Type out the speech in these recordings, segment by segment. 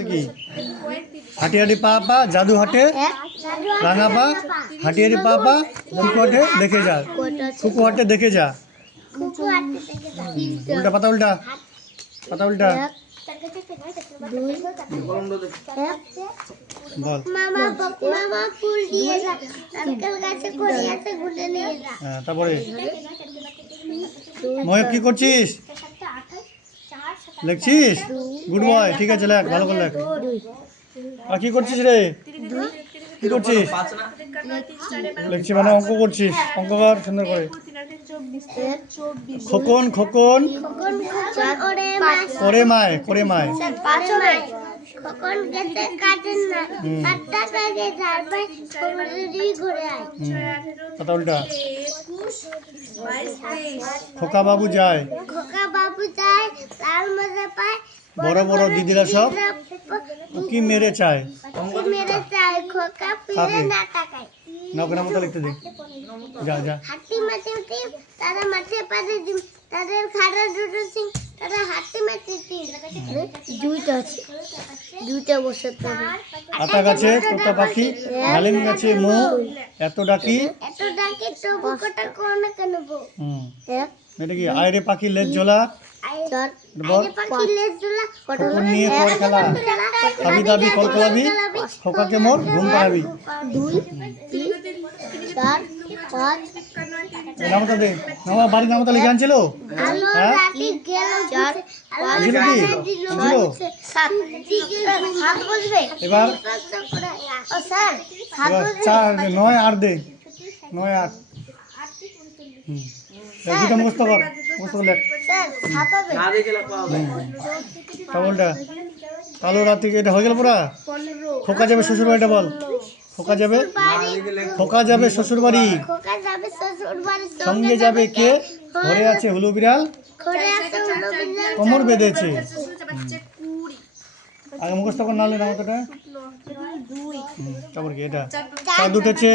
কি হাটিয়ারি পা পা জাদু হাটে রাঙা পা হাটিয়ারি পা পা ফুকু হাটে দেখে যা ফুকু হাটে দেখে যা উল্টা পাতা উল্টা পাতা উল্টা বল তারপরে মহেব কি করছিস লিখছিস গুড বয় ঠিক আছে লেখ ভালো করে লেখ আর কি করছিস রে কি করছিস লিখছি মানে অঙ্ক করছিস অঙ্ক কর সুন্দর করে খোকন খোকন করে মায় করে মায় খোকন গেছে কাটেন না কাটটা কাটে যাবে সমুদ্রে ঘুরে আয় কথা উল্টা খোকা বাবু যায় লাল মজা পায় বড় বড় দিদিরা সব উকি মেরে চায় খোকা ফিরে না তাকায় নকরা মতো লিখতে দে যা যা হাতি মাটি উঠি তারা মাঠে পারে ডিম তাদের খাড়া দুটো সিং তারা হাতি মাটি দুইটা আছে দুইটা বসাতে হবে আতা গাছে তোতা পাখি ডালিম গাছে মো এত ডাকি তবু কটা কোন কেন বো এটা কি আয়রে পাখি লেজ ঝোলা খোকন নিয়ে কর খেলা খাবি দাবি কলকলাবি খোকাকে মোর ঘুম পাড়াবি নামতা দে নামা বাড়ির নামতা লিখে আনছিল হ্যাঁ এবার চার 9 8 দে 9 8 দুটো মুখস্থ কর মুখস্থ লেখ কেমনটা কালো রাত্রি এটা হয়ে গেল পুরা খোকা যাবে শ্বশুর বাড়িটা বল খোকা যাবে শ্বশুর বাড়ি সঙ্গে যাবে কে ঘরে আছে হুলু বিড়াল কোমর বেঁধেছে আগে মুখস্থ কর নাহলে না মতটা তারপর কি এটা চাঁদ উঠেছে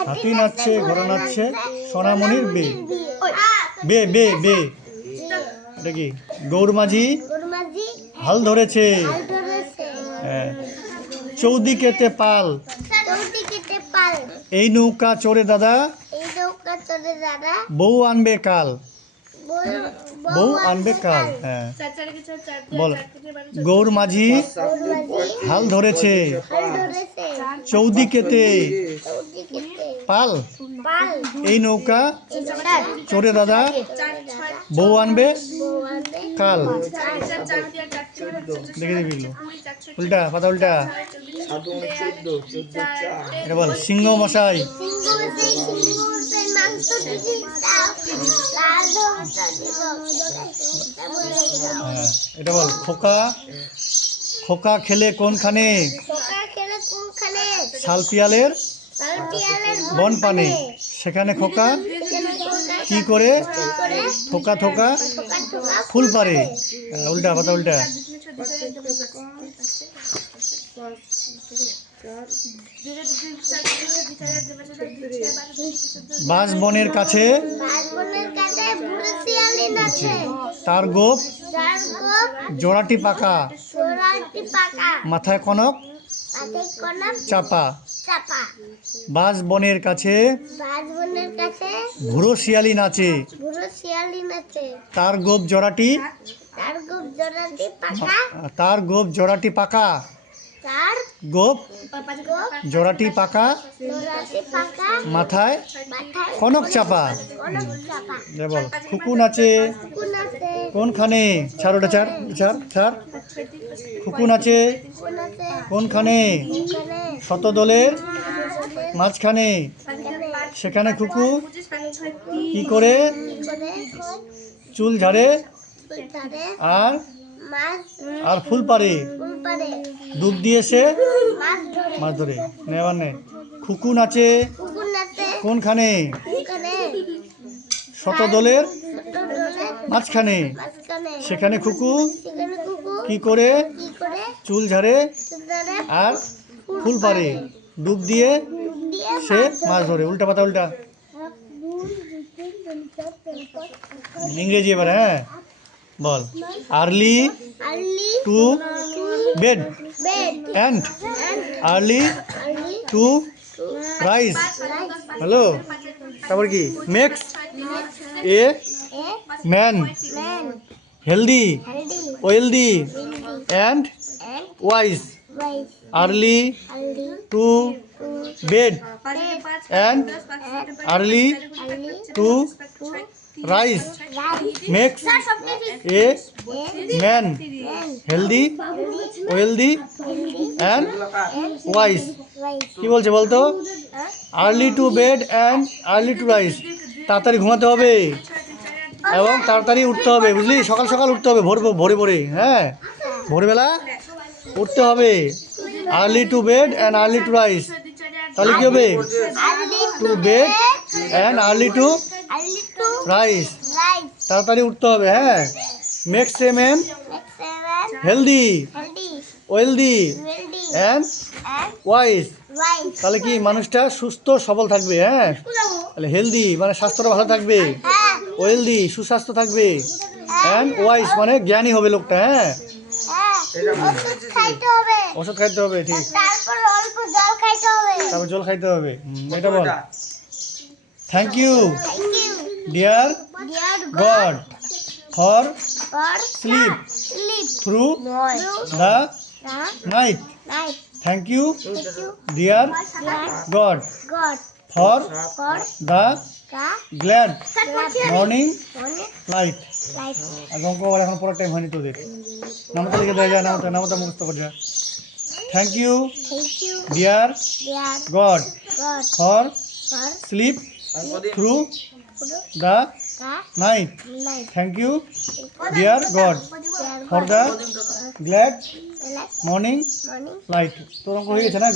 হাতি নাচছে ঘোড়া নাচছে সোনামণির বে বে বে বে এটা কি গৌর মাঝি হাল ধরেছে চৌদিকেতে পাল এই নৌকা চড়ে দাদা বউ আনবে কাল বউ আনবে কাল হ্যাঁ বল গৌর মাঝি হাল ধরেছে চৌদিকেতে পাল এই নৌকা চড়ে দাদা বউ আনবে কাল দেখে দিবি উল্টা পাতা উল্টা এটা বল সিংহ মশাই এটা বল খোকা খোকা খেলে কোনখানে শালপিয়ালের বন পানে সেখানে খোকা কি করে থোকা থোকা ফুল পারে উল্টা পাতা উল্টা বাঁশ বনের কাছে তার গোপ জোড়াটি পাকা মাথায় কনক চাপা বাঁশ বনের কাছে ভুরো শিয়ালি নাচে তার গোপ জোড়াটি পাকা গোপ জোড়াটি পাকা মাথায় কনক চাপা বল খুকুন আছে কোনখানে ছাড় ওটা ছাড় ছাড় ছাড় খুকুন আছে কোনখানে শতদলের মাঝখানে সেখানে খুকু কি করে চুল ঝাড়ে আর ফুল পারে ডুব দিয়ে সে মাছ ধরে নেবার নেই খুকু নাচে কোনখানে শতদলের মাঝখানে সেখানে খুকু কি করে চুল ঝাড়ে আর ফুল পারে ডুব দিয়ে সে মাছ ধরে উল্টা পাতা উল্টা ইংরেজি এবার হ্যাঁ বল early early to bed bed and and early early to rise hello তারপর কি makes a a man man healthy healthy wealthy and and wise wise early early to bed and early early to rise rise makes a a man man healthy wealthy healthy and and wise wise কি বলছে বলতো early to bed and early to rise তাড়াতাড়ি ঘুমাতে হবে এবং তাড়াতাড়ি উঠতে হবে বুঝলি সকাল সকাল উঠতে হবে ভোরে ভোরে হ্যাঁ ভোরবেলা উঠতে হবে early to bed and early to rise তাহলে কি হবে early to bed and early to early to rise rise তাড়াতাড়ি উঠতে হবে হ্যাঁ makes a man makes seven healthy healthy wealthy wealthy and and wise wise তাহলে কি মানুষটা সুস্থ সবল থাকবে হ্যাঁ তাহলে হেলদি মানে স্বাস্থ্যটা ভালো থাকবে হ্যাঁ ওয়েলদি সুস্বাস্থ্য থাকবে অ্যান্ড ওয়াইজ মানে জ্ঞানী হবে লোকটা হ্যাঁ হ্যাঁ ওষুধ খাইতে হবে ওষুধ খাইতে হবে ঠিক তারপর অল্প জল খাইতে হবে তারপর জল খাইতে হবে এটা বল thank you thank you dear dear God for for sleep sleep through through the the night night thank you thank you dear dear God God for for the the glad morning morning light light আর অঙ্ক আবার এখন পড়ার time হয়নি তোদের নামটা লিখে দেয় যায় নামটা মুখস্থ করে যা thank you thank you dear dear God God for for slip through through the the night night thank you deer god dear for God the glad light morning morning light তোর অঙ্ক হয়ে গেছে না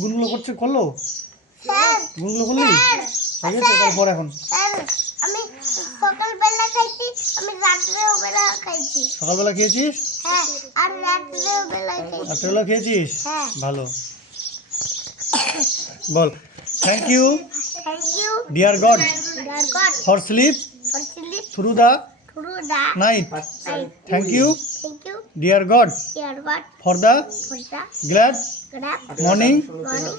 গুণগুলো করলো স্যার গুণগুলো করলি হয়ে গেছে তারপর এখন স্যার আমি সকালবেলা খাইছি আমি রাত্রেও বেলা খাইছি সকালবেলা খেয়েছিস হ্যাঁ আর রাত্রেও বেলা খাইছি রাত্রেবেলা খেয়েছিস হ্যাঁ ভালো বল thank you thank you deer god deer God for slip for slip through the through the night night thank you thank you deer god dear God for the for the glad glad morning morning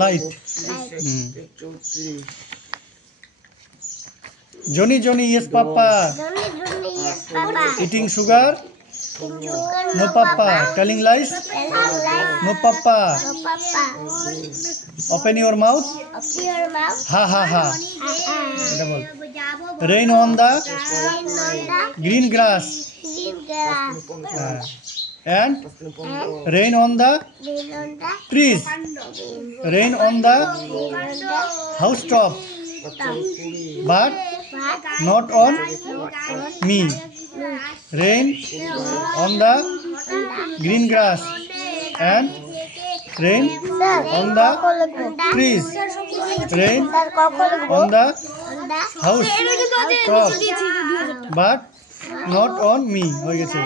light light Johnny Johnny yes papa Johnny Johnny yes papa eating sugar sugar no papa telling lines telling lies no papa no papa open your mouth up your mouth হা হা হা এটা বল rain on the rain on the green grass green grass and and rain on the rain on the trees rain on the rain on the house top top but but not on me rain on the green grass and rain on the trees rain on the house top but not on me হয়ে গেছে